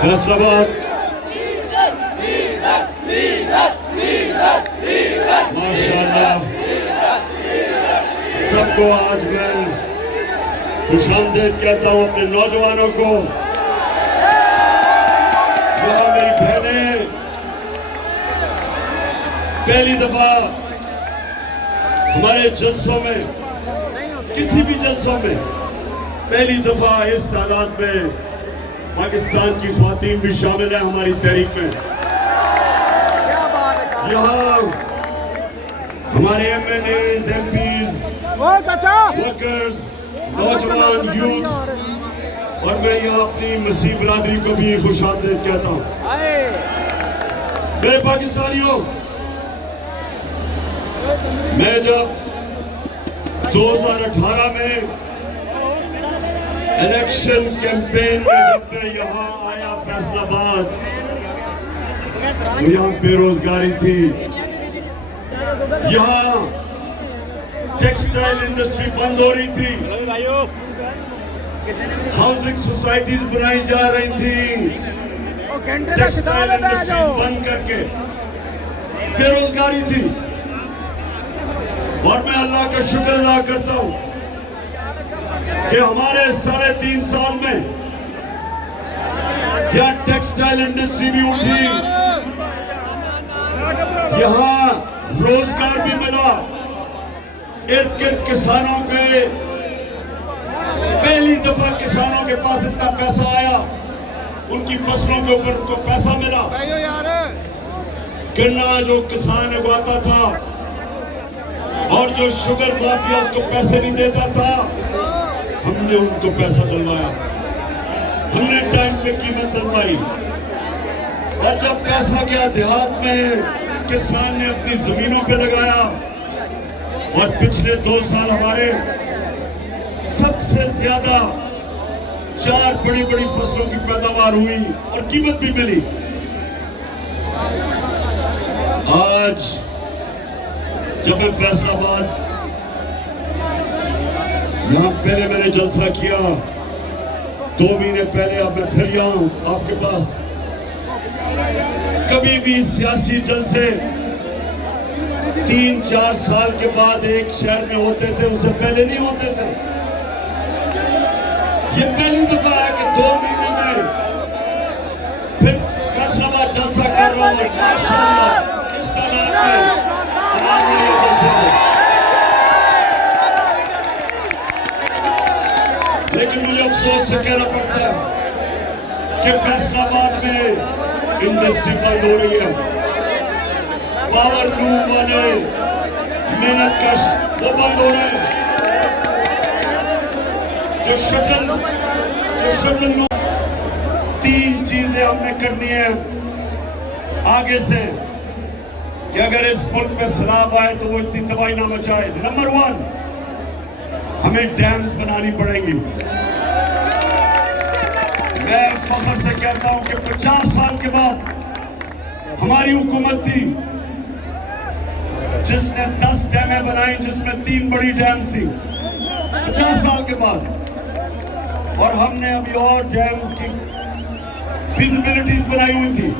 फैसलाबाद माशाल्लाह सबको आज मैं खुशामदीद कहता हूँ अपने नौजवानों को। यहाँ मेरी बहनें पहली दफा हमारे जलसों में, किसी भी जलसों में पहली दफा इस तादाद में पाकिस्तान की ख्वातीन भी शामिल है हमारी तहरीक में। यहाँ हमारे MNAs, MPs, वर्कर्स, नौजवान यूथ, और मैं यहाँ अपनी मसीह बिरादरी को भी खुशामदीद कहता हूँ। मेरे पाकिस्तानियों, मैं जब 2018 में इलेक्शन कैंपेन में जब मैं यहाँ आया फैसलाबाद, तो यहाँ बेरोजगारी थी, यहाँ टेक्सटाइल इंडस्ट्री बंद हो रही थी, हाउसिंग सोसाइटीज बनाई जा रही थी, टेक्सटाइल इंडस्ट्री बंद करके बेरोजगारी थी। और मैं अल्लाह का शुक्र अदा करता हूँ कि हमारे 3.5 साल में यहाँ टेक्सटाइल इंडस्ट्री भी उठी, यहाँ रोजगार भी मिला, इर्द गिर्द किसानों के पहली दफा किसानों के पास इतना पैसा आया, उनकी फसलों के ऊपर उनको पैसा मिला। गन्ना जो किसान उगाता था और जो शुगर माफिया उसको पैसे नहीं देता था, हमने उनको पैसा दिलवाया, हमने टाइम पे कीमत दिलवाई। और जब पैसा गया देहात में, किसान ने अपनी जमीनों पे लगाया, और पिछले 2 साल हमारे सबसे ज्यादा 4 बड़ी बड़ी फसलों की पैदावार हुई और कीमत भी मिली। आज जब मैं फैसलाबाद यहाँ पहले मैंने जलसा किया, 2 महीने पहले, अब मैं फिर यहाँ आपके पास। कभी भी सियासी जलसे 3-4 साल के बाद एक शहर में होते थे, उससे पहले नहीं होते थे। ये पहली दफा है कि 2 महीने में फिर फैसलाबाद जलसा कर रहा हूँ। माशाअल्लाह इस तादाद में हमारे लिए जलसा है। लेकिन मुझे अफसोस से कहना पड़ता है कि फैसलाबाद में इंडस्ट्री बंद हो रही है, पावर लूम वाले मेहनत कश वो बंद हो रहे हैं। जो शटल 3 चीजें हमने करनी है आगे से कि अगर इस मुल्क में सैलाब आए तो वो इतनी तबाही ना मचाए। नंबर 1, हमें डैम्स बनानी पड़ेंगी। मैं फख्र से कहता हूं कि 50 साल के बाद हमारी हुकूमत थी जिसने 10 डैमें बनाई, जिसमें 3 बड़ी डैम्स थी 50 साल के बाद। और हमने अभी और डैम्स की फिजिबिलिटीज बनाई हुई थी,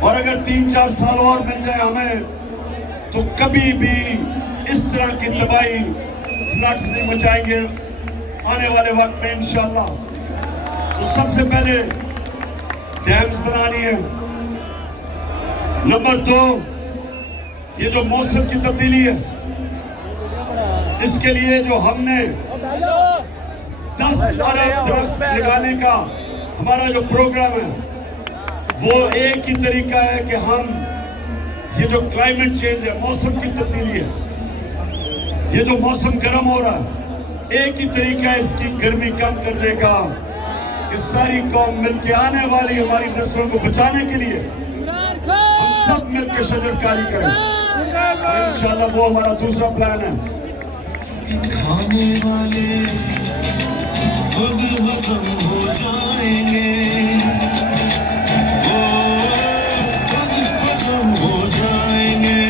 और अगर 3-4 साल और मिल जाए हमें तो कभी भी इस तरह की तबाही फ्लड्स नहीं मचाएंगे आने वाले वक्त में इंशाअल्लाह। तो सबसे पहले डैम्स बनानी है। नंबर 2, ये जो मौसम की तब्दीली है, इसके लिए जो हमने 10 अरब दरख्त लगाने का हमारा जो प्रोग्राम है, वो एक ही तरीका है कि हम ये जो क्लाइमेट चेंज है, मौसम की तब्दीली है, ये जो मौसम गर्म हो रहा है, एक ही तरीका है इसकी गर्मी कम करने का कि सारी कौम मिलकर आने वाली हमारी नस्लों को बचाने के लिए हम सब मिलकर शजरकारी करें। इंशाल्लाह वो हमारा दूसरा प्लान है। खाने वाले खुद हजम हो जाएंगे, खुद हजम हो जाएंगे,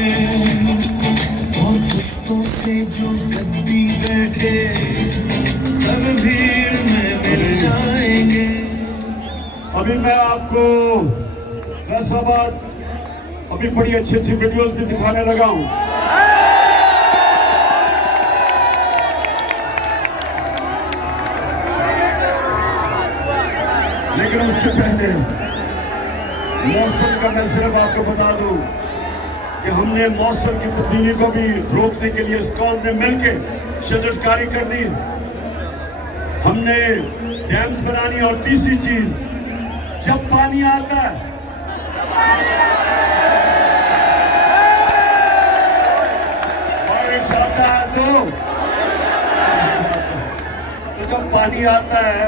और कुश्तों से जो व्यक्ति बैठे सब भीड़ में मिल जाएंगे। अभी मैं आपको फैसलाबाद अभी बड़ी अच्छी अच्छी वीडियोस भी दिखाने लगा हूं। लेकिन उससे पहले मौसम का मैं सिर्फ आपको बता दूं कि हमने मौसम की तब्दीली को भी रोकने के लिए इस कौम में मिलकर शजरकारी करनी है। हमने डैम्स बनानी है। और तीसरी चीज, जब पानी आता है बारिश आता है तो जब पानी आता है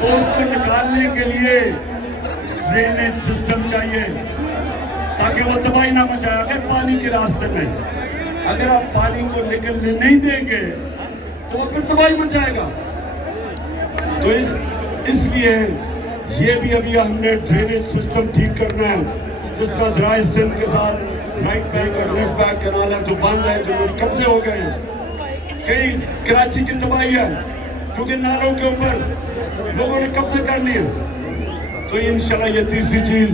तो उसको निकालने के लिए ड्रेनेज सिस्टम चाहिए ताकि वो तबाही ना मचाए। अगर पानी के रास्ते में अगर आप पानी को निकलने नहीं देंगे तो वो फिर तबाही मचाएगा। तो इसलिए ये भी अभी हमने ड्रेनेज सिस्टम ठीक करना है। जिस तरह दराय सिंध के साथ राइट बैंक और लेफ्ट बैंक कैनाल है जो बंद है, जो कब्जे हो गए हैं। कई कराची की तबाही है क्योंकि नालों के ऊपर लोगों ने कब्जे कर लिए। तो इंशाल्लाह ये तीसरी चीज।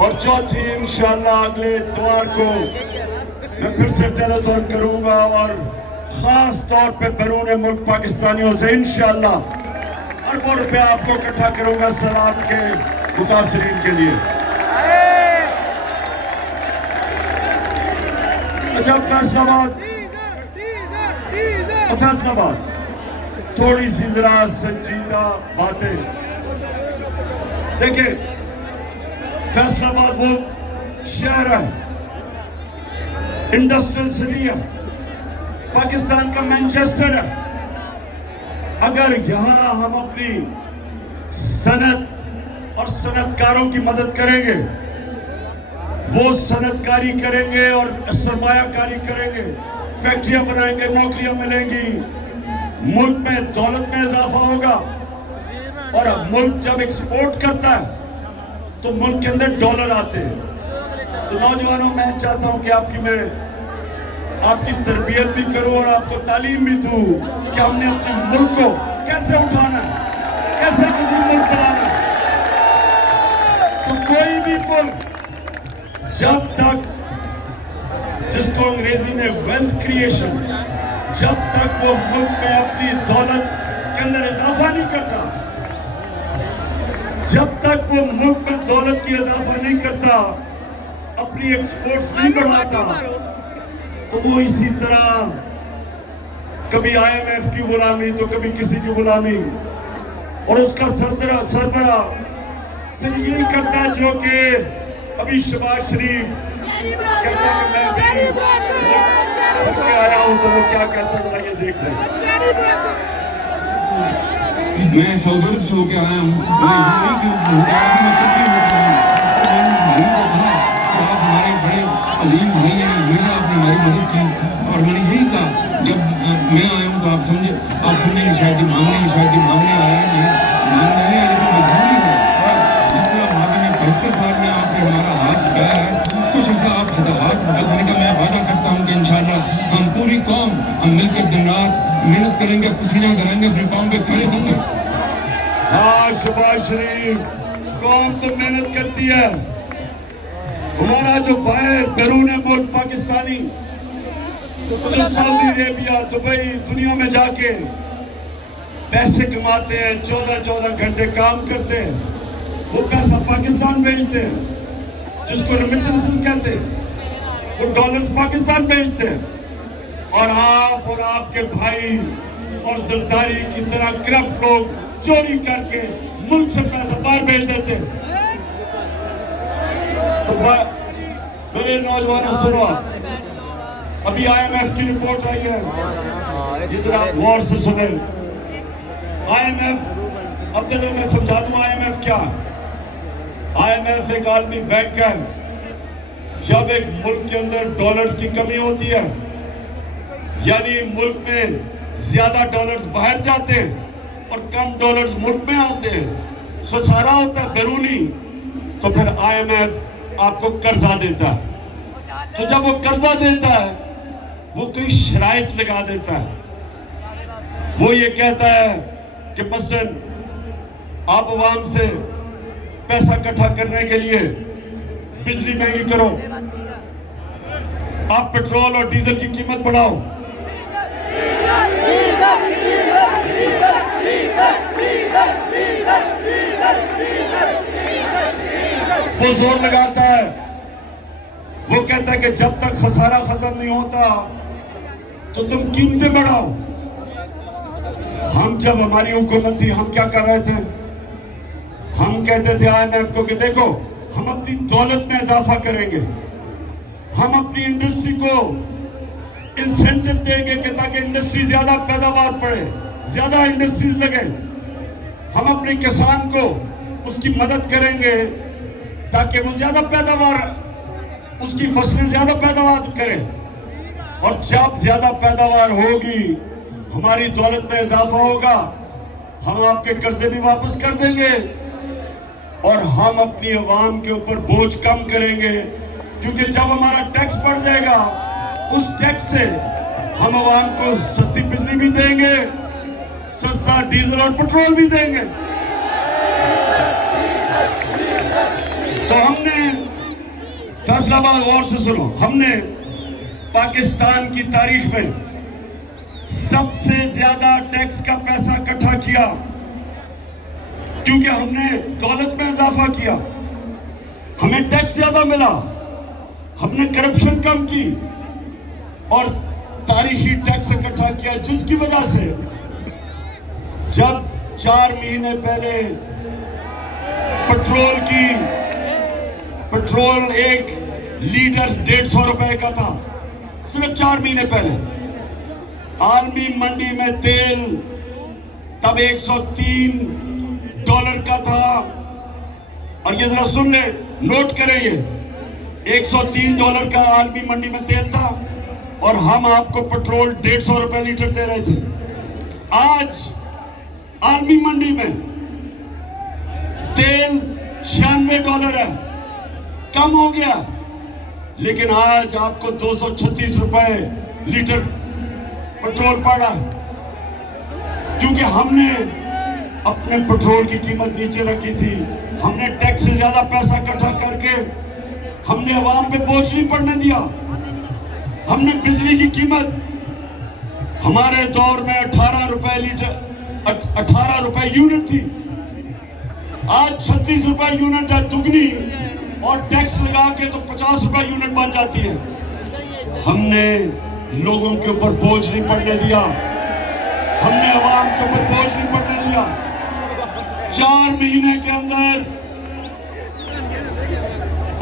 और चौथी, इंशाल्लाह अगले इतवार को मैं फिर से टेलीथॉन करूंगा और खास तौर पे बैरून मुल्क पाकिस्तानियों से इंशाल्लाह अरबों रुपया आपको इकट्ठा करूंगा सैलाब के मुतासरीन के लिए। अच्छा, फैसलाबाद थोड़ी सी जरा संजीदा बातें देखिए। फैसलाबाद वो शहर है, इंडस्ट्रियल सिटी है, पाकिस्तान का मैनचेस्टर है। अगर यहां हम अपनी सनत और सनतकारों की मदद करेंगे, वो सनतकारी करेंगे और सरमायाकारी करेंगे, फैक्ट्रियां बनाएंगे, नौकरियां मिलेंगी, मुल्क में दौलत में इजाफा होगा। और अब मुल्क जब एक्सपोर्ट करता है तो मुल्क के अंदर डॉलर आते हैं। तो नौजवानों, मैं चाहता हूं कि आपकी तरबियत भी करूं और आपको तालीम भी दूं कि हमने अपने मुल्क को कैसे उठाना है, कैसे किसी मुल्क बनाना है। तो कोई भी मुल्क जब तक, जिसको अंग्रेजी में वेल्थ क्रिएशन, जब तक वो मुल्क में अपनी दौलत के अंदर इजाफा नहीं करता, जब तक वो मुल्क में दौलत की इजाफा नहीं करता, अपनी एक्सपोर्ट्स नहीं बढ़ाता, तो वो इसी तरह कभी IMF की गुलामी तो कभी किसी की गुलामी, और उसका सरबरा फिर ये करता है जो कि अभी शहबाज शरीफ कहता कि मैं भी होके आया हूं। तो वो क्या कहता, जरा ये देख लें। मैं सऊदी से होके आया हूँ। मैं नहीं कि होके आया हूँ, मैं कब भी होके आया हूँ। तो मैंने भाई को कहा कि आप हमारे बड़े अजीम भाई हैं, हमेशा आपने हमारी मदद की। और मैंने यही कहा, जब मैं आया हूँ तो आप समझेंगे शायद ही मांगने आया है। मैं मांगने नहीं आया, लेकिन मजबूरी है। और जिस तरह माजी में 72 साल में आपने हमारा हाथ गया है, कुछ ऐसा आप हाथ बदलने का मैं वादा करता हूँ कि इंशाल्लाह हम पूरी कौम हम मिलकर दिन रात मेहनत करेंगे, पसीना कराएंगे, अपने पाँव पे खड़े होंगे। हाँ, शहबाज शरीफ, कौम तो मेहनत करती है। हमारा जो बाहर बैरून मुल्क पाकिस्तानी जो सऊदी अरेबिया, दुबई, दुनिया में जाके पैसे कमाते हैं, 14-14 घंटे काम करते हैं, वो पैसा पाकिस्तान भेजते हैं, जिसको रेमिटेंसेस कहते हैं। वो डॉलर्स पाकिस्तान भेजते हैं। और आप और आपके भाई और जरदारी की तरह करप्ट लोग चोरी करके मुल्क से पैसा बाहर भेज देते हैं। तो मेरे नौजवानों, सुनो, अभी IMF की रिपोर्ट आई है, ये जरा आप गौर से सुने। IMF, अब मैं समझा दूं IMF क्या। IMF एक आलमी बैंक है। जब एक मुल्क के अंदर डॉलर्स की कमी होती है, यानी मुल्क में ज्यादा डॉलर्स बाहर जाते हैं और कम डॉलर्स मुल्क में आते हैं, खसारा होता है बैरूनी, तो फिर IMF आपको कर्जा देता है। तो जब वो कर्जा देता है वो कोई शराइत लगा देता है। वो ये कहता है कि मसलन आप आवाम से पैसा इकट्ठा करने के लिए बिजली महंगी करो, आप पेट्रोल और डीजल की कीमत बढ़ाओ। वो जोर लगाता है, वो कहता है कि जब तक खसारा खत्म नहीं होता तो तुम कीमतें बढ़ाओ। हम जब हमारी हुकूमत थी हम क्या कर रहे थे? हम कहते थे IMF को कि देखो हम अपनी दौलत में इजाफा करेंगे, हम अपनी इंडस्ट्री को इंसेंटिव देंगे कि ताकि इंडस्ट्री ज्यादा पैदावार पड़े, ज्यादा इंडस्ट्रीज लगे। हम अपने किसान को उसकी मदद करेंगे ताकि वो ज्यादा पैदावार, उसकी फसलें ज्यादा पैदावार करें। और जब ज्यादा पैदावार होगी हमारी दौलत में इजाफा होगा, हम आपके कर्जे भी वापस कर देंगे और हम अपनी आवाम के ऊपर बोझ कम करेंगे, क्योंकि जब हमारा टैक्स बढ़ जाएगा उस टैक्स से हम आवाम को सस्ती बिजली भी देंगे, सस्ता डीजल और पेट्रोल भी देंगे। तो हमने फैसलाबाद, गौर से सुनो, हमने पाकिस्तान की तारीख में सबसे ज्यादा टैक्स का पैसा इकट्ठा किया, क्योंकि हमने दौलत में इजाफा किया, हमें टैक्स ज्यादा मिला, हमने करप्शन कम की और तारीखी टैक्स इकट्ठा किया, जिसकी वजह से जब 4 महीने पहले पेट्रोल 1 लीटर 150 रुपए का था, सिर्फ 4 महीने पहले आलमी मंडी में तेल तब $103 का था। और ये जरा सुन ले, नोट करें, ये $103 का आलमी मंडी में तेल था और हम आपको पेट्रोल 150 रुपए लीटर दे रहे थे। आज आलमी मंडी में तेल $96 है, कम हो गया, लेकिन आज आपको 236 रुपए लीटर पेट्रोल पड़ रहा है, क्योंकि हमने अपने पेट्रोल की कीमत नीचे रखी थी। हमने टैक्स से ज्यादा पैसा इकट्ठा करके हमने आवाम पे बोझ नहीं पड़ने दिया। हमने बिजली की कीमत हमारे दौर में 18 रुपए लीटर, 18 रुपए यूनिट थी, आज 36 रुपए यूनिट है, दुगनी, और टैक्स लगा के तो 50 रुपए यूनिट बन जाती है। हमने लोगों के ऊपर बोझ नहीं पड़ने दिया, हमने आवाम के ऊपर बोझ नहीं पड़ने दिया। 4 महीने के अंदर,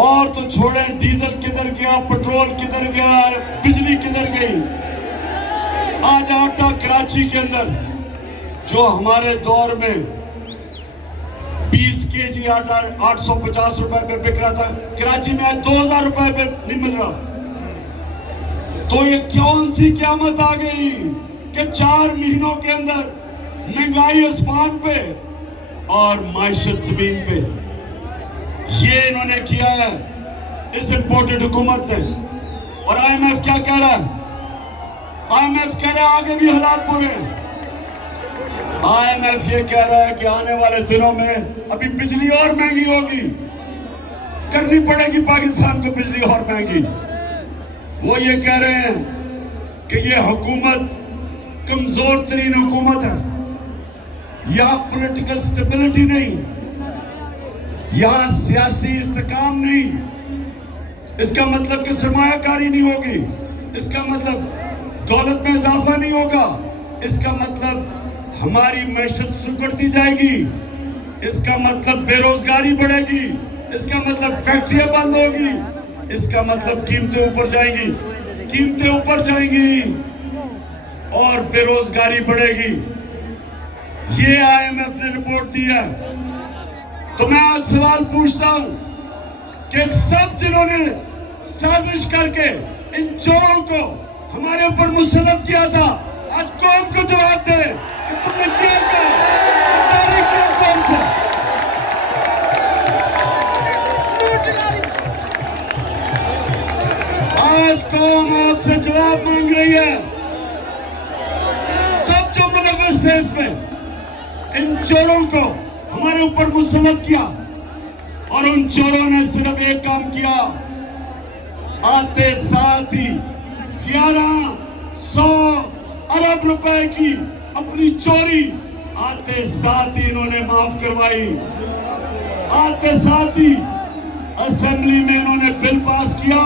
और तो छोड़ें डीजल किधर गया, पेट्रोल किधर गया, बिजली किधर गई। आज आटा कराची के अंदर जो हमारे दौर में 20 kg आटा 850 रुपए पे बिक रहा था, कराची में आज 2000 रुपए पे नहीं मिल रहा। तो ये कौन सी क़यामत आ गई कि 4 महीनों के अंदर महंगाई आसमान पे और माइशत जमीन पे। ये इन्होंने किया है इस इंपोर्टेड हुकूमत ने। और IMF क्या कह रहा है? IMF कह रहा है आगे भी हालात बुरे हैं। IMF ये कह रहा है कि आने वाले दिनों में अभी बिजली और महंगी होगी, करनी पड़ेगी पाकिस्तान को बिजली और महंगी। वो ये कह रहे हैं कि ये हुकूमत कमजोर तरीन हुकूमत है, यहाँ पॉलिटिकल स्टेबिलिटी नहीं, यहाँ सियासी इस्तेकाम नहीं। इसका मतलब कि सरमायाकारी नहीं होगी, इसका मतलब दौलत में इजाफा नहीं होगा, इसका मतलब हमारी मैशत सुधरती जाएगी, इसका मतलब बेरोजगारी बढ़ेगी, इसका मतलब फैक्ट्रियां बंद होगी, इसका मतलब कीमतें ऊपर जाएंगी, कीमतें ऊपर जाएंगी और बेरोजगारी बढ़ेगी। ये IMF ने रिपोर्ट दी है। तो मैं आज सवाल पूछता हूं कि सब जिन्होंने साजिश करके इन चोरों को हमारे ऊपर मुसल्लत किया था, आज कौम को जवाब दे कि तुमने किया क्या? कौन सा? आज कौम आपसे जवाब शराब मांग रही है। सब जो मुलव्वस थे इसमें, इन चोरों को हमारे ऊपर मुसल्लत किया, और उन चोरों ने सिर्फ एक काम किया, आते साथ ही 1100 अरब रुपए की अपनी चोरी आते साथ ही इन्होंने माफ करवाई। आते साथ ही असेंबली में इन्होंने बिल पास किया,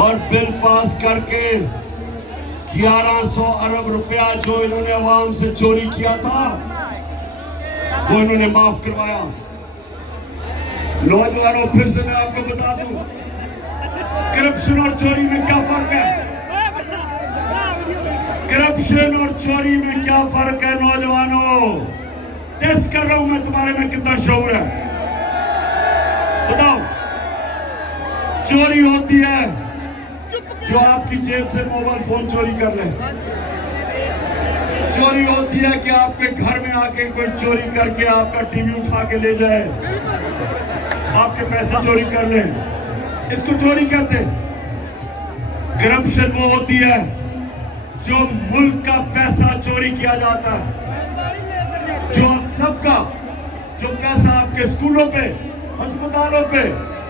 और बिल पास करके 1100 अरब रुपया जो इन्होंने अवाम से चोरी किया था वो इन्होंने माफ करवाया। नौजवानों, फिर से मैं आपको बता दूं, करप्शन और चोरी में क्या फर्क है? करप्शन और चोरी में क्या फर्क है नौजवानों? टेस्ट कर रहा हूं मैं तुम्हारे में कितना शऊर है। बताओ, चोरी होती है जो आपकी जेब से मोबाइल फोन चोरी कर ले। चोरी होती है कि आपके घर में आके कोई चोरी करके आपका टीवी उठा के ले जाए, आपके पैसे चोरी कर ले। इसको चोरी कहते हैं। करप्शन वो होती है जो मुल्क का पैसा चोरी किया जाता है, जो सबका, जो पैसा आपके स्कूलों पे, अस्पतालों पे,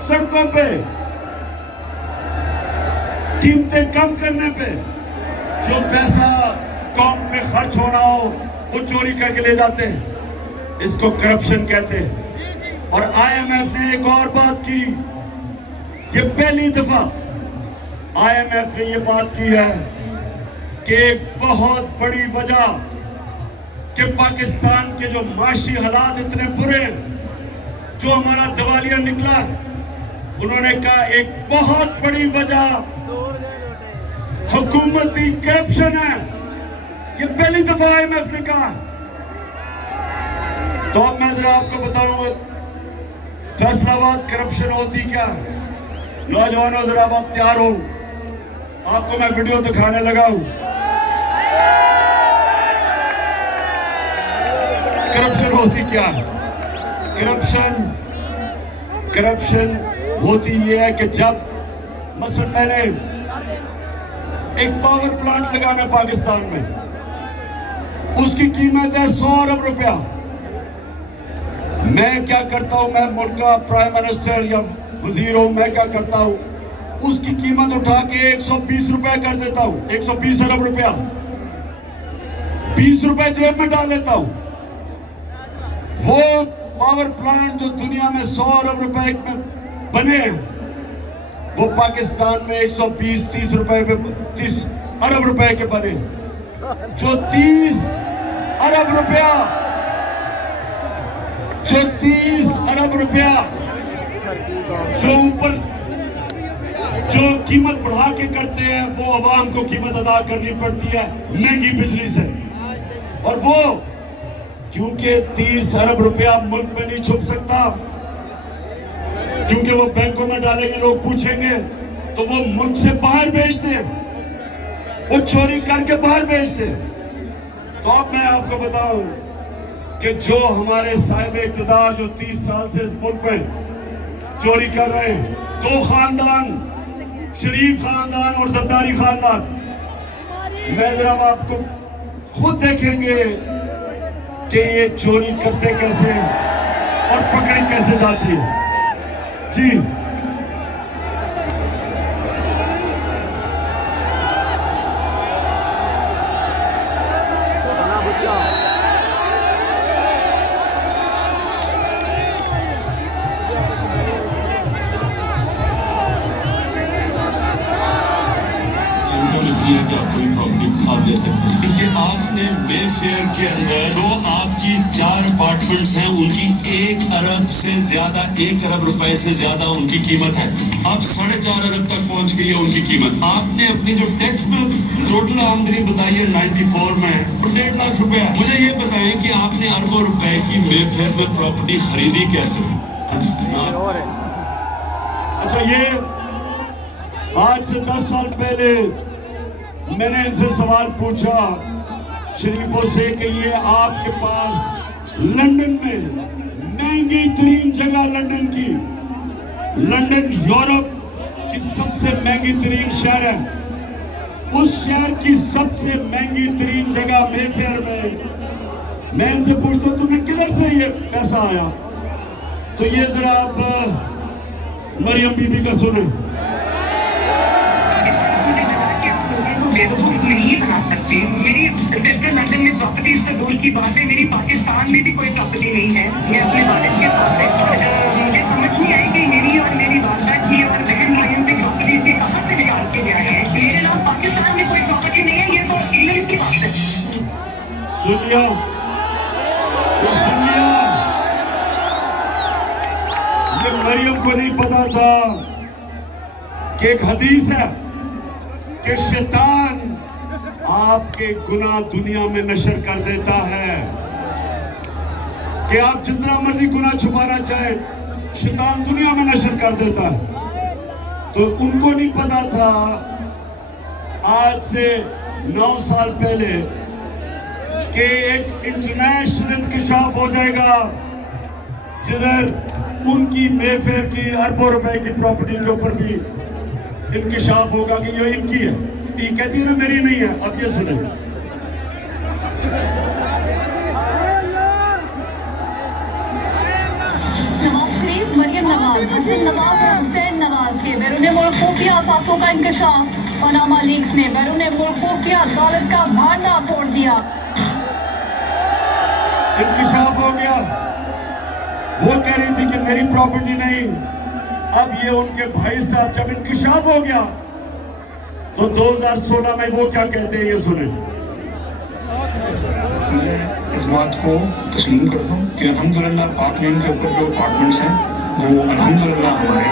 सड़कों पे, कीमतें कम करने पे, जो पैसा कौम पे खर्च होना हो वो चोरी करके ले जाते हैं। इसको करप्शन कहते हैं। और IMF ने एक और बात की, ये पहली दफा IMF ने ये बात की है कि एक बहुत बड़ी वजह कि पाकिस्तान के जो माशी हालात इतने बुरे हैं, जो हमारा दिवालिया निकला है, उन्होंने कहा एक बहुत बड़ी वजह हुकूमती करप्शन है। ये पहली दफा IMF ने कहा। तो अब मैं जरा आपको बताऊं फैसलाबाद करप्शन होती क्या है। नौजवानों, जरा अब आप तैयार हो, आपको मैं वीडियो दिखाने लगा हूं। करप्शन होती क्या है? करप्शन होती यह है कि जब मसलन मैंने एक पावर प्लांट लगाना पाकिस्तान में, उसकी कीमत है 100 अरब रुपया। मैं क्या करता हूं, मैं मुल्क का प्राइम मिनिस्टर या वजीर हूं, मैं क्या करता हूं, उसकी कीमत उठा के 120 रुपए कर देता हूं, 120 अरब रुपया, 20 रुपए जेब में डाल लेता हूं। वो पावर प्लांट जो दुनिया में 100 अरब रुपए में बने हैं, वो पाकिस्तान में 120-30 रुपए पे 30 अरब रुपए के बने। जो 30 अरब रुपया, जो 30 अरब रुपया जो ऊपर जो कीमत बढ़ा के करते हैं, वो अवाम को कीमत अदा करनी पड़ती है महंगी बिजली से। और वो क्योंकि 30 अरब रुपया मुल्क में नहीं छुप सकता, क्योंकि वो बैंकों में डालेंगे, लोग पूछेंगे, तो वो मुल्क से बाहर भेजते हैं, वो चोरी करके बाहर भेजते हैं। तो अब मैं आपको बताऊं कि जो हमारे साहिब इक़्तिदार जो 30 साल से इस मुल्क में चोरी कर रहे हैं, 2 खानदान, शरीफ खानदान और जरदारी खानदान, मैं जरा आपको खुद देखेंगे कि ये चोरी करते कैसे और पकड़ी कैसे जाती है। जी, कि आप कोई प्रॉपर्टी आप ले सकते हैं। देखिए, आपने मेफेयर के अंदर जो आपकी 4 अपार्टमेंट्स हैं, उनकी 1 अरब से ज्यादा, 1 अरब रुपए से ज्यादा उनकी कीमत है। अब 4.5 अरब तक पहुंच गई है उनकी कीमत। आपने अपनी जो टैक्स में टोटल आमदनी बताई है 94 में 1.5 लाख रुपए। मुझे ये बताएं कि आपने अरबों रुपए की मेफेयर में प्रॉपर्टी खरीदी कैसे? अच्छा, ये आज से 10 साल पहले मैंने इनसे सवाल पूछा शरीफों से कि ये आपके पास लंदन में महंगी तरीन जगह, लंदन की, लंदन यूरोप की सबसे महंगी तरीन शहर है, उस शहर की सबसे महंगी तरीन जगह मेफेयर में, मैं इनसे पूछता हूं तुम्हें किधर से ये पैसा आया? तो ये जरा आप मरियम बीबी का सुने। बेवकूफ नहीं बना सकते। मेरी लंदन में प्रॉपर्टीज से दूर की बात है, मेरी पाकिस्तान में भी कोई प्रॉपर्टी नहीं है। मैं अपने वालिद के पास मुझे समझ नहीं आई कि मेरी और मेरी वालदा की और बहन मरियम की प्रॉपर्टीज के कहाँ से निकाल के ले आए हैं। मेरे नाम पाकिस्तान में कोई प्रॉपर्टी नहीं है, ये तो इंग्लैंड की बात है। सुन लिया, ये मरियम को नहीं पता था कि एक हदीस है कि शैतान आपके गुनाह दुनिया में नशर कर देता है, कि आप जितना मर्जी गुनाह छुपाना चाहे शैतान दुनिया में नशर कर देता है। तो उनको नहीं पता था आज से 9 साल पहले कि एक इंटरनेशनल इंकशाफ हो जाएगा जिधर उनकी मेफेयर की अरबों रुपए की प्रॉपर्टी के ऊपर भी इंकशाफ होगा कि ये इनकी है। ये कहती है ना मेरी नहीं है। अब ये सुने, नवाज शरीफ, मरियम नवाज, हसन नवाज और हुसैन नवाज के बैरून मुल्क खुफिया असासों का इंकशाफ। पनामा लीक्स ने बैरून मुल्क खुफिया दौलत का भांडा फोड़ दिया। इंकशाफ हो गया। वो कह रही थी कि मेरी प्रॉपर्टी नहीं। अब ये उनके भाई साहब जब इंकशाफ हो गया तो 2016 में वो क्या कहते हैं, ये सुने। मैं इस बात को तस्लीम करता हूँ कि अल्हम्दुलिल्लाह पाक लैंड के ऊपर जो अपार्टमेंट्स हैं वो अल्हम्दुलिल्लाह हमारे।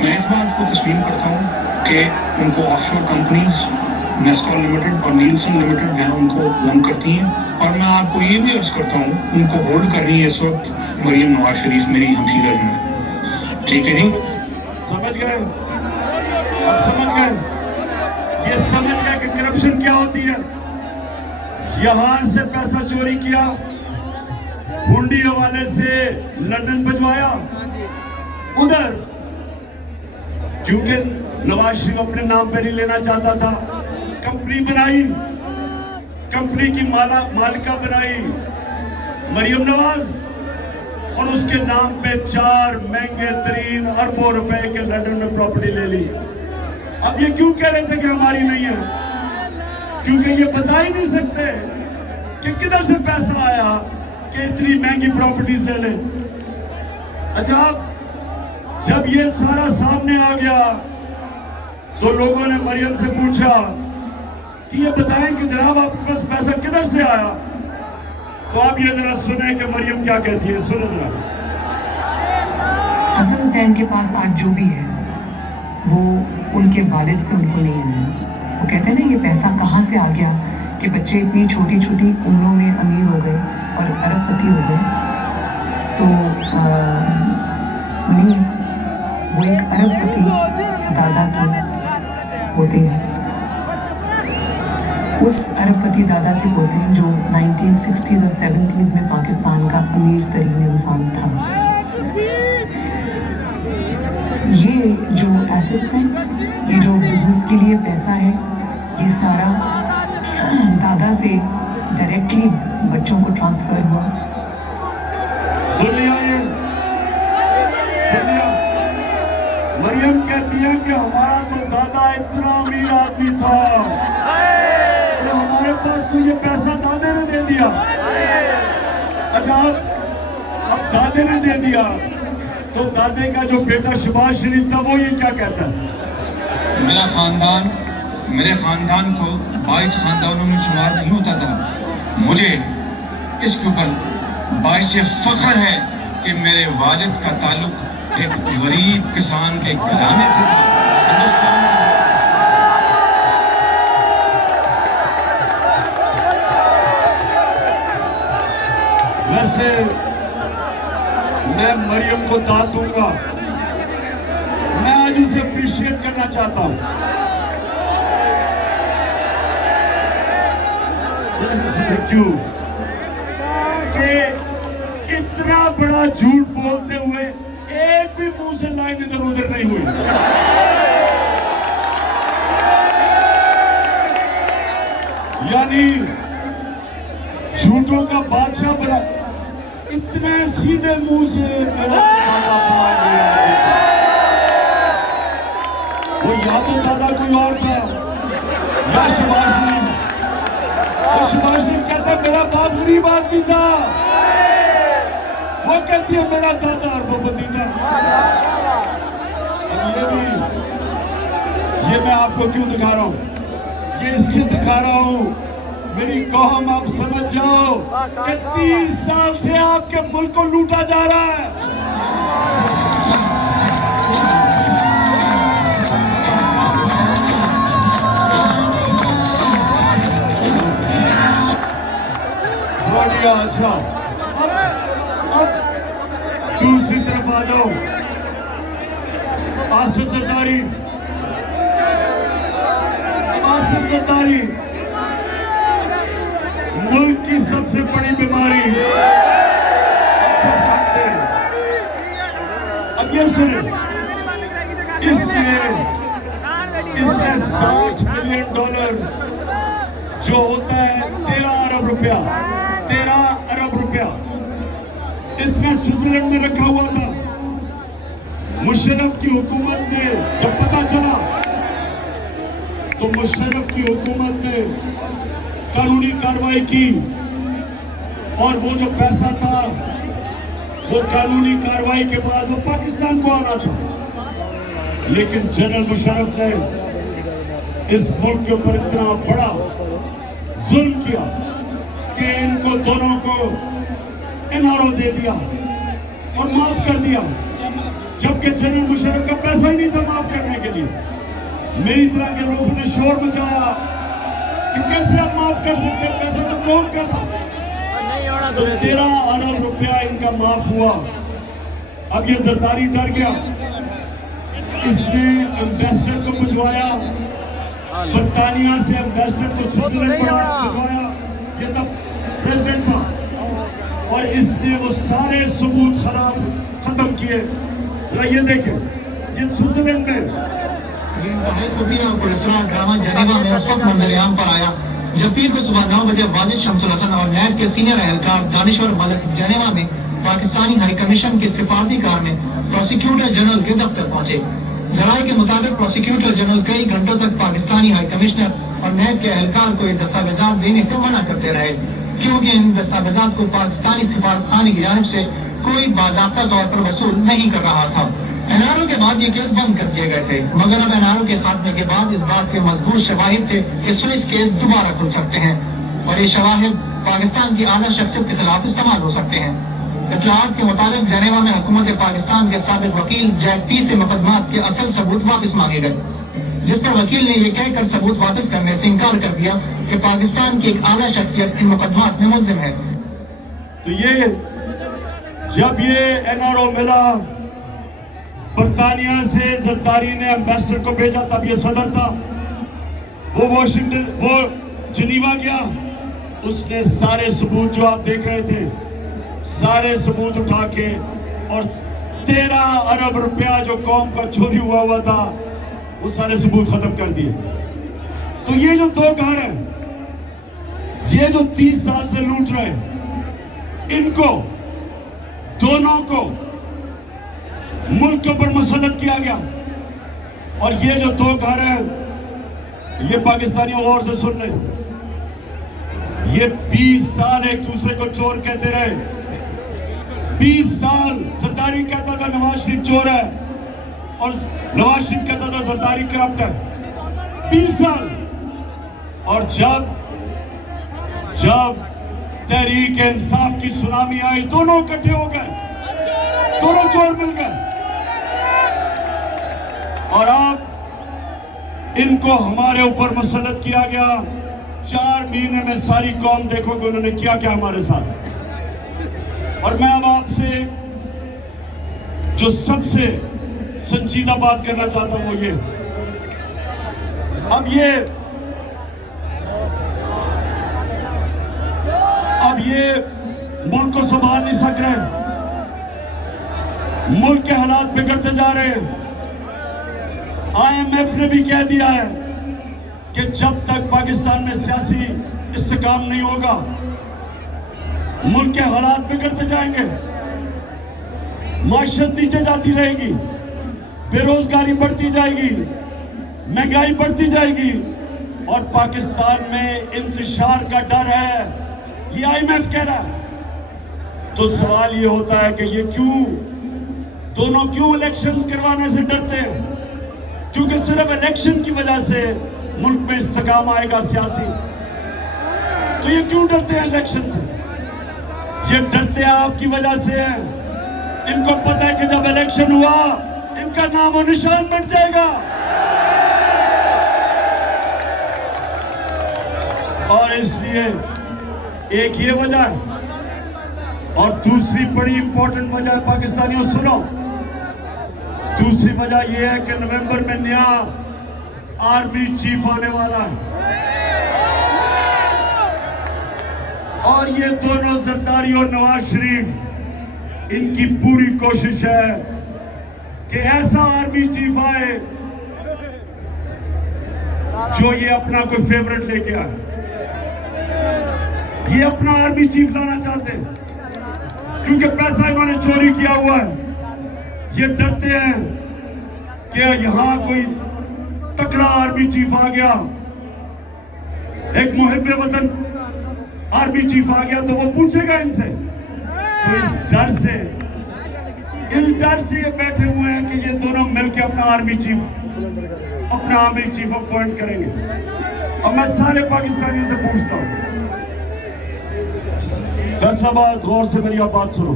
मैं इस बात को तस्लीम करता हूँ कि उनको ऑफशोर कंपनीज नेस्कॉल लिमिटेड और नीलसन लिमिटेड जो है उनको ओन करती हैं। और मैं आपको ये भी अर्ज करता हूँ उनको होल्ड कर रही है इस वक्त मरियम नवाज शरीफ, मेरी हमशीरा हैं। ठीक है जी, समझ गए? अब समझ गए? ये समझ गए कि करप्शन क्या होती है। यहां से पैसा चोरी किया, हुंडी हवाले से लंदन भिजवाया, उधर क्योंकि नवाज शरीफ अपने नाम पर ही लेना चाहता था, कंपनी बनाई, कंपनी की मालिका बनाई मरियम नवाज, और उसके नाम पे 4 महंगे तरीन अरबों रुपए के लंदन में प्रॉपर्टी ले ली। अब ये क्यों कह रहे थे कि हमारी नहीं है? क्योंकि ये बता ही नहीं सकते कि किधर से पैसा आया कि इतनी महंगी प्रॉपर्टीज ले ले। अच्छा, जब ये सारा सामने आ गया तो लोगों ने मरियम से पूछा कि ये बताएं कि जनाब आपके पास पैसा किधर से आया। तो आप ये जरा सुने कि मरियम क्या कहती है, सुने जरा। हसन हुसैन के पास आज जो भी है वो उनके वालिद से उनको नहीं आया। वो कहते हैं ना, ये पैसा कहाँ से आ गया कि बच्चे इतनी छोटी छोटी उम्रों में अमीर हो गए और अरबपति हो गए। तो नहीं, वो एक अरबपति दादा के होते हैं। उस अरबपति दादा के पोते हैं जो 1960s और 70s में पाकिस्तान का अमीर तरीन इंसान था। ये जो एसेट्स हैं, ये जो बिजनेस के लिए पैसा है, ये सारा दादा से डायरेक्टली बच्चों को ट्रांसफर हुआ। सुन लिया ये? सुन लिया? मरियम कहती है कि हमारा तो दादा इतना अमीर आदमी था, हमारे पास तो ये पैसा दादे ने दे दिया। अच्छा, अब दादे ने दे दिया तो दादे का जो बेटा शहबाज शरीफ था वो ये क्या कहता है? मेरा खानदान मेरे खानदान को 22 खानदानों में शुमार नहीं होता था। मुझे इसके ऊपर बाइस फख्र है कि मेरे वालिद का ताल्लुक एक गरीब किसान के घराने से था, हिंदुस्तान से। वैसे मैं मरियम को दाद दूंगा, मैं आज उसे अप्रिशिएट करना चाहता हूं। क्यों कि इतना बड़ा झूठ बोलते हुए एक भी मुंह से लाइन इधर उधर नहीं हुई। यानी झूठों का बादशाह बना। इतने सीधे मुंह से मेरा दादा बाहर नहीं आया। वो या तो दादा कोई और था या सुभाष सिंह। और सुभाष सिंह कहता मेरा बाप गरीब आदमी था, वो कहती है मेरा दादा अरबपति था। ये मैं आपको क्यों दिखा रहा हूं? ये इसलिए दिखा रहा हूं मेरी कौम आप समझ जाओ कि 30 साल से आपके मुल्क को लूटा जा रहा है। बढ़िया, अच्छा अब दूसरी तरफ आ जाओ। आसिफ जरदारी, आसिफ जरदारी मुल्क की सबसे बड़ी बीमारी सब जानते हैं। अब ये सुने, इसने $60 मिलियन जो होता है 13 अरब रुपया, 13 अरब रुपया इसने स्विट्जरलैंड में रखा हुआ था। मुशर्रफ की हुकूमत ने जब पता चला तो मुशर्रफ की हुकूमत ने कानूनी कार्रवाई की और वो जो पैसा था वो कानूनी कार्रवाई के बाद वो पाकिस्तान को आना था। लेकिन जनरल मुशर्रफ ने इस मुल्क के ऊपर इतना बड़ा जुल्म किया कि इनको दोनों को एनआरओ दे दिया और माफ कर दिया, जबकि जनरल मुशर्रफ का पैसा ही नहीं था माफ करने के लिए। मेरी तरह के लोगों ने शोर मचाया कि कैसे आप माफ कर सकते हैं, पैसा तो कौम का था। तो 13 अरब रुपया इनका माफ हुआ। अब ये जरदारी डर गया, इसने एम्बेसडर को भिजवाया, बरतानिया से एम्बेसडर को स्विट्जरलैंड भिजवाया, ये तब प्रेसिडेंट था, और इसने वो सारे सबूत खत्म किए। जरा ये देखें, ये स्विट्जरलैंड में ड्रामा जनेवा में उस वक्त मंजरेआम पर आया जब पीर को सुबह 9 बजे वाजिद शमसुल हसन और नैब के सीनियर एहलकार दानिश्वर मलिक जनेवा में पाकिस्तानी हाई कमीशन के सिफारती कार में प्रोसिक्यूटर जनरल के दफ्तर पहुंचे। जराये के मुताबिक प्रोसिक्यूटर जनरल कई घंटों तक पाकिस्तानी हाई कमिश्नर और नैब के एहलकार को ये दस्तावेजात देने से मना करते रहे, क्योंकि इन दस्तावेजात को पाकिस्तानी सिफारतखाने की जानिब से कोई बाज़ाब्ता तौर पर वसूल नहीं कर रहा था। एनआरओ के बाद ये केस बंद कर दिए गए थे, मगर अब एनआरओ के खात्मे के बाद इस बात के मजबूत शवाहिद थे कि स्विस केस दोबारा खुल सकते हैं और ये शवाहिद पाकिस्तान की आला शख्सियत के खिलाफ इस्तेमाल हो सकते हैं। इत्तलाआत के मुताबिक जनेवा में हुकूमत पाकिस्तान के साबिक वकील जैक पी से मुकदमात के असल सबूत वापस मांगे गए, जिस पर वकील ने यह कहकर सबूत वापस करने से इनकार कर दिया कि पाकिस्तान की एक आला शख्सियत इन मुकदमात में मुलजिम है। तो ये जब ये एनआरओ मिला बरतानिया से, जरदारी ने एम्बेसडर को भेजा, तब ये सदर था, वो वॉशिंगटन, वो जिनीवा गया, उसने सारे सबूत जो आप देख रहे थे सारे सबूत उठा के और 13 अरब रुपया जो कौम का चोरी हुआ था वो सारे सबूत खत्म कर दिए। तो ये जो दो घर हैं, ये जो 30 साल से लूट रहे हैं, इनको दोनों को मुल्क के ऊपर मुसल्लत किया गया। और ये जो दो घर हैं, ये पाकिस्तानियों गौर से सुन लें, ये 20 साल एक दूसरे को चोर कहते रहे। 20 साल जरदारी कहता था नवाज शरीफ चोर है और नवाज शरीफ कहता था जरदारी करप्ट है। 20 साल। और जब तहरीक इंसाफ की सुनामी आई, दोनों इकट्ठे हो गए, दोनों चोर मिल गए। और अब इनको हमारे ऊपर मुसल्लत किया गया। 4 महीने में सारी कौम देखोगे उन्होंने किया क्या हमारे साथ। और मैं अब आपसे जो सबसे संजीदा बात करना चाहता हूं वो ये, अब ये मुल्क को संभाल नहीं सक रहे, मुल्क के हालात बिगड़ते जा रहे हैं। IMF ने भी कह दिया है कि जब तक पाकिस्तान में सियासी इस्तेकाम नहीं होगा, मुल्क के हालात बिगड़ते जाएंगे, माशरत नीचे जाती रहेगी, बेरोजगारी बढ़ती जाएगी, महंगाई बढ़ती जाएगी और पाकिस्तान में इंतशार का डर है, ये IMF कह रहा है। तो सवाल ये होता है कि ये दोनों क्यों इलेक्शंस करवाने से डरते हैं? क्योंकि सिर्फ इलेक्शन की वजह से मुल्क में इस्तेकाम आएगा सियासी। तो ये क्यों डरते हैं इलेक्शन से? ये डरते हैं आपकी वजह से है। इनको पता है कि जब इलेक्शन हुआ इनका नाम और निशान मिट जाएगा। और इसलिए एक ये वजह है और दूसरी बड़ी इंपॉर्टेंट वजह है, पाकिस्तानियों सुनो, दूसरी वजह यह है कि नवंबर में नया आर्मी चीफ आने वाला है और ये दोनों जरदारी और नवाज शरीफ, इनकी पूरी कोशिश है कि ऐसा आर्मी चीफ आए जो ये अपना कोई फेवरेट लेके आए। ये अपना आर्मी चीफ लाना चाहते हैं क्योंकि पैसा इन्होंने चोरी किया हुआ है। ये डरते हैं कि यहां कोई तगड़ा आर्मी चीफ आ गया, एक मुहिब्बे वतन आर्मी चीफ आ गया तो वो पूछेगा इनसे। तो इस डर से ये बैठे हुए हैं कि ये दोनों मिलकर अपना आर्मी चीफ अपॉइंट करेंगे। अब मैं सारे पाकिस्तानियों से पूछता हूं, फैसलाबाद, गौर से मेरी आप बात सुनो।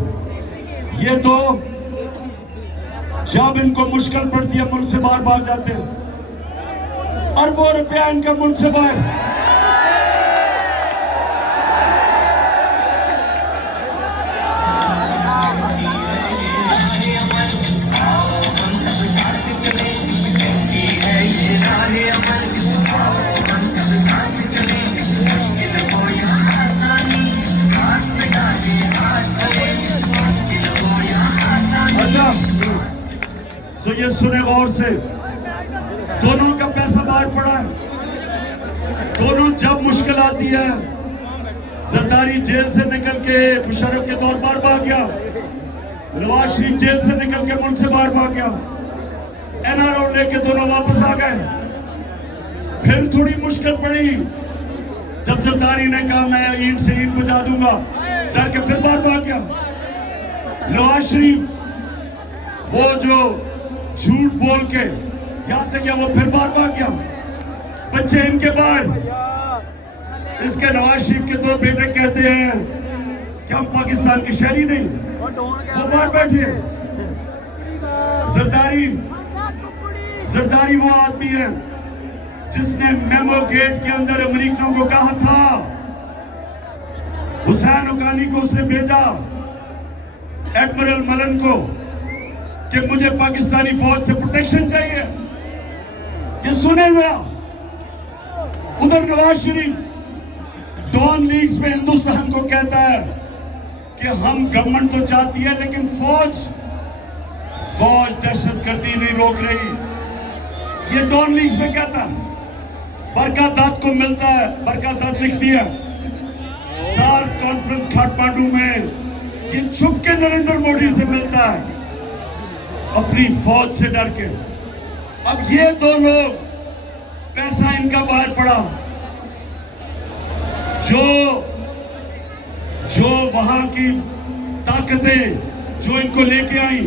ये दो जब इनको मुश्किल पड़ती है मुल्क से बाहर भाग जाते हैं, अरबों रुपया इनका मुल्क से बाहर। तो ये सुने गौर से, दोनों का पैसा बाहर पड़ा है। दोनों जब मुश्किल आती है, जरदारी जेल से निकल के मुशर्रफ के दौर बाहर भाग गया, नवाज शरीफ जेल से निकल के मुल्क से बाहर भाग गया, NRO लेके दोनों वापस आ गए। फिर थोड़ी मुश्किल पड़ी जब जरदारी ने कहा मैं ईंट से ईंट बुझा दूंगा, डर के फिर बाहर भाग गया। नवाज शरीफ वो जो झूठ बोल के यहां से गया, वो फिर बाहर भाग गया। बच्चे इनके बाहर, इसके नवाज शरीफ के दो बेटे कहते हैं कि हम पाकिस्तान के शहरी नहीं, वो बाहर बैठे। जरदारी वो आदमी है जिसने मेमो गेट के अंदर अमेरिकनों को कहा था, हुसैन हक्कानी को उसने भेजा, एडमिरल मलन को, कि मुझे पाकिस्तानी फौज से प्रोटेक्शन चाहिए। ये सुने जरा। उधर नवाज शरीफ डॉन लीग्स में हिंदुस्तान को कहता है कि हम गवर्नमेंट तो चाहती है लेकिन फौज दहशतगर्दी नहीं रोक रही। ये डॉन लीग्स में कहता है। बरका दत्त को मिलता है, बरका दत्त लिखती है सार्क कॉन्फ्रेंस काठमांडू में, ये छुप के नरेंद्र मोदी से मिलता है अपनी फौज से डर के। अब ये दो लोग, पैसा इनका बाहर पड़ा, जो वहां की ताकतें जो इनको लेके आई,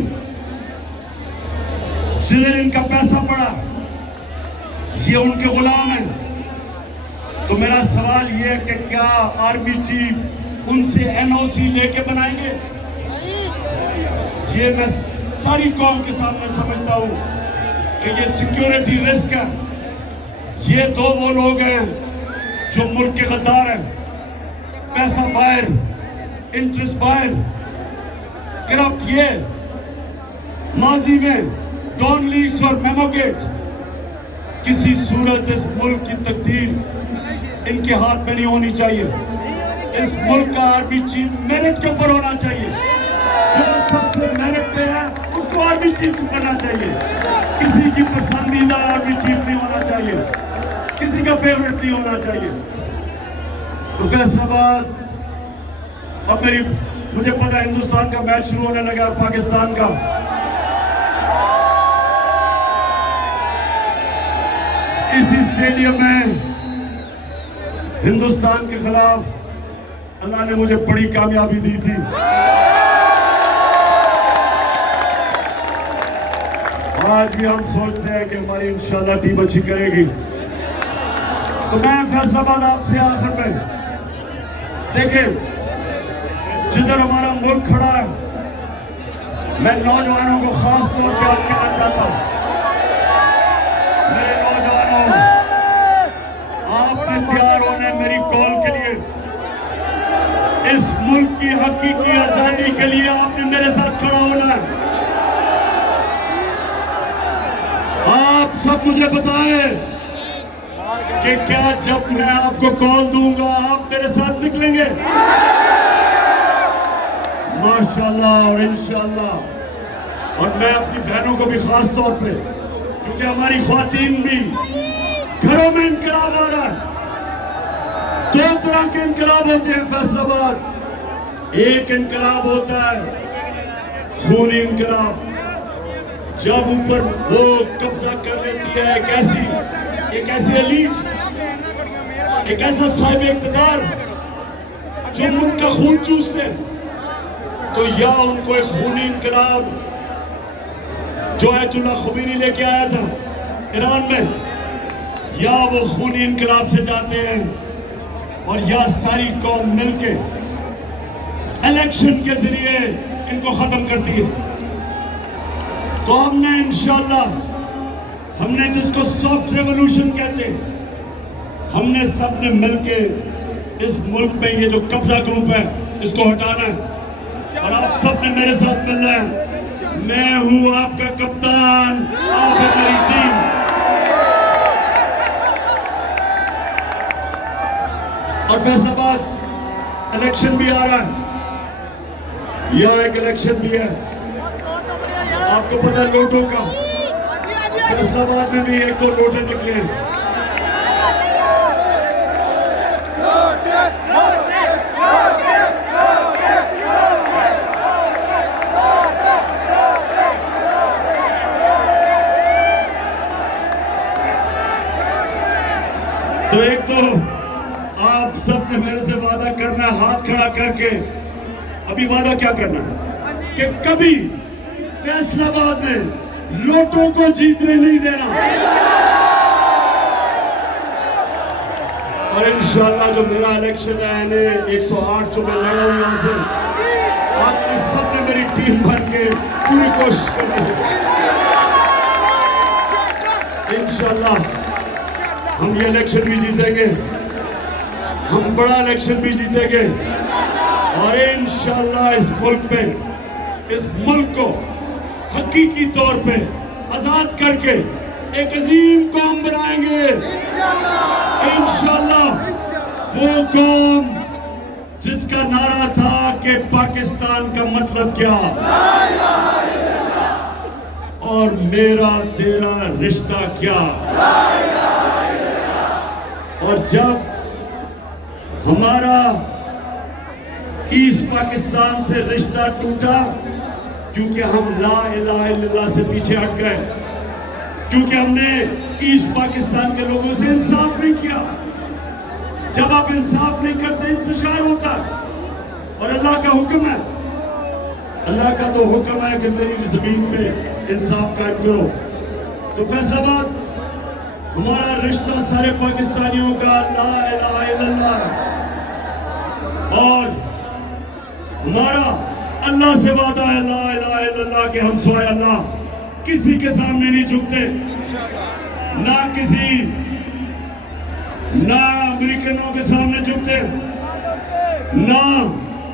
जिधर इनका पैसा पड़ा, ये उनके गुलाम हैं। तो मेरा सवाल ये है कि क्या आर्मी चीफ उनसे NOC लेके बनाएंगे? ये मैं सारी कौम के सामने समझता हूं कि ये सिक्योरिटी रिस्क है। ये दो वो लोग हैं जो मुल्क के गद्दार हैं। पैसा बाहर, इंटरेस्ट बाहर, करप्ट। ये माजी में डॉन लीग्स और मेमोगेट, किसी सूरत इस मुल्क की तकदीर इनके हाथ में नहीं होनी चाहिए। इस मुल्क का आर्मी चीफ मेरिट के ऊपर होना चाहिए। जो सबसे मेरिट पे है उसको आर्मी चीफ बनना चाहिए। किसी की पसंदीदा आर्मी चीफ नहीं होना चाहिए, किसी का फेवरेट नहीं होना चाहिए। तो फैसलाबाद अब मुझे पता है हिंदुस्तान का मैच शुरू होने लगा पाकिस्तान का। इसी स्टेडियम में हिंदुस्तान के खिलाफ अल्लाह ने मुझे बड़ी कामयाबी दी थी। आज भी हम सोचते हैं कि हमारी इंशाल्लाह टीम अच्छी करेगी। तो मैं फैसलाबाद आपसे आखिर में देखें, जिधर हमारा मुल्क खड़ा है, मैं नौजवानों को खास तौर पे आज कहना चाहता हूं, मेरे नौजवानों, आपने तैयार होने मेरी कॉल के लिए। इस मुल्क की हकीकी आजादी के लिए आपने मेरे साथ खड़ा होना है। आप सब मुझे बताएं कि क्या जब मैं आपको कॉल दूंगा आप मेरे साथ निकलेंगे? माशाल्लाह और इंशाल्लाह। और मैं अपनी बहनों को भी खास तौर पे, क्योंकि हमारी ख्वातीन भी घरों में इनकलाब आ रहा है। दो तरह के इनकलाब होते हैं फैसलाबाद। एक इनकलाब होता है खूनी इनकलाब, जब ऊपर वो कब्जा कर लेती है एक ऐसी एलीट, एक ऐसा साहिब इक़्तिदार जो मुल्क का खून चूसते हैं, तो या उनको एक खूनी इनकलाब जो आयतुल्लाह खुमैनी लेके आया था ईरान में, या वो खूनी इनकलाब से जाते हैं और या सारी कौम मिलके इलेक्शन के जरिए इनको खत्म करती है। तो हमने इंशाल्लाह, हमने जिसको सॉफ्ट रेवोल्यूशन कहते हैं, हमने सबने मिलके इस मुल्क में ये जो कब्जा ग्रुप है इसको हटाना है। और आप सबने मेरे साथ मिलना है। मैं हूं आपका कप्तान, आप है मेरी टीम। और फैसलाबाद इलेक्शन भी आ रहा है, यह एक इलेक्शन भी है, आपको पता है लोटों का। फैसलाबाद में भी एक दो लोटे निकले हैं। तो एक तो आप सब ने मेरे से वादा करना है, हाथ खड़ा करके। अभी वादा क्या करना है कि कभी फैसलाबाद में लोटों को जीतने नहीं देना। और इंशाल्लाह जो मेरा इलेक्शन है 108 जो मैं लड़ा हूं यहां से, आपने सबने मेरी टीम भर के पूरी कोशिश करनी है। इंशाल्लाह हम ये इलेक्शन भी जीतेंगे, हम बड़ा इलेक्शन भी जीतेंगे। और इंशाल्लाह इस मुल्क में, इस मुल्क को हकीकी तौर पे आजाद करके एक अजीम कौम बनाएंगे इंशाल्लाह। वो कौम जिसका नारा था कि पाकिस्तान का मतलब क्या, और मेरा तेरा रिश्ता क्या। और जब हमारा ईस्ट पाकिस्तान से रिश्ता टूटा, क्योंकि हम ला इलाहा इल्लल्लाह से पीछे हट गए, क्योंकि हमने ईस्ट पाकिस्तान के लोगों से इंसाफ नहीं किया। जब आप इंसाफ नहीं करते इंतशार होता है। और अल्लाह का हुक्म है, अल्लाह का तो हुक्म है कि मेरी जमीन पे इंसाफ कायम करो। तो फैसलाबाद हमारा रिश्ता सारे पाकिस्तानियों का ला इलाहा इल्लल्लाह, और हमारा अल्लाह से वादा है ला इलाहा इल्लल्लाह के हम सिवाय अल्लाह किसी के सामने नहीं झुकते, ना अमेरिकनों के सामने झुकते, ना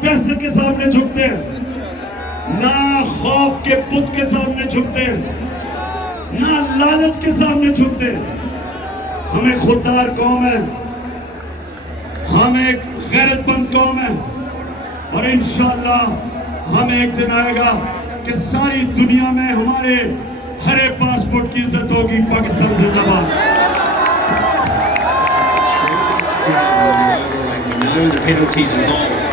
पैसे के सामने झुकते, ना खौफ के बुत के सामने झुकते, ना लालच के सामने झुकते। हम एक खुददार कौम है, हम एक गैरतमंद कौम है। और इंशाल्लाह हम एक दिन आएगा कि सारी दुनिया में हमारे हरे पासपोर्ट की इज्जत होगी। पाकिस्तान जिंदाबाद। know the penalties involved.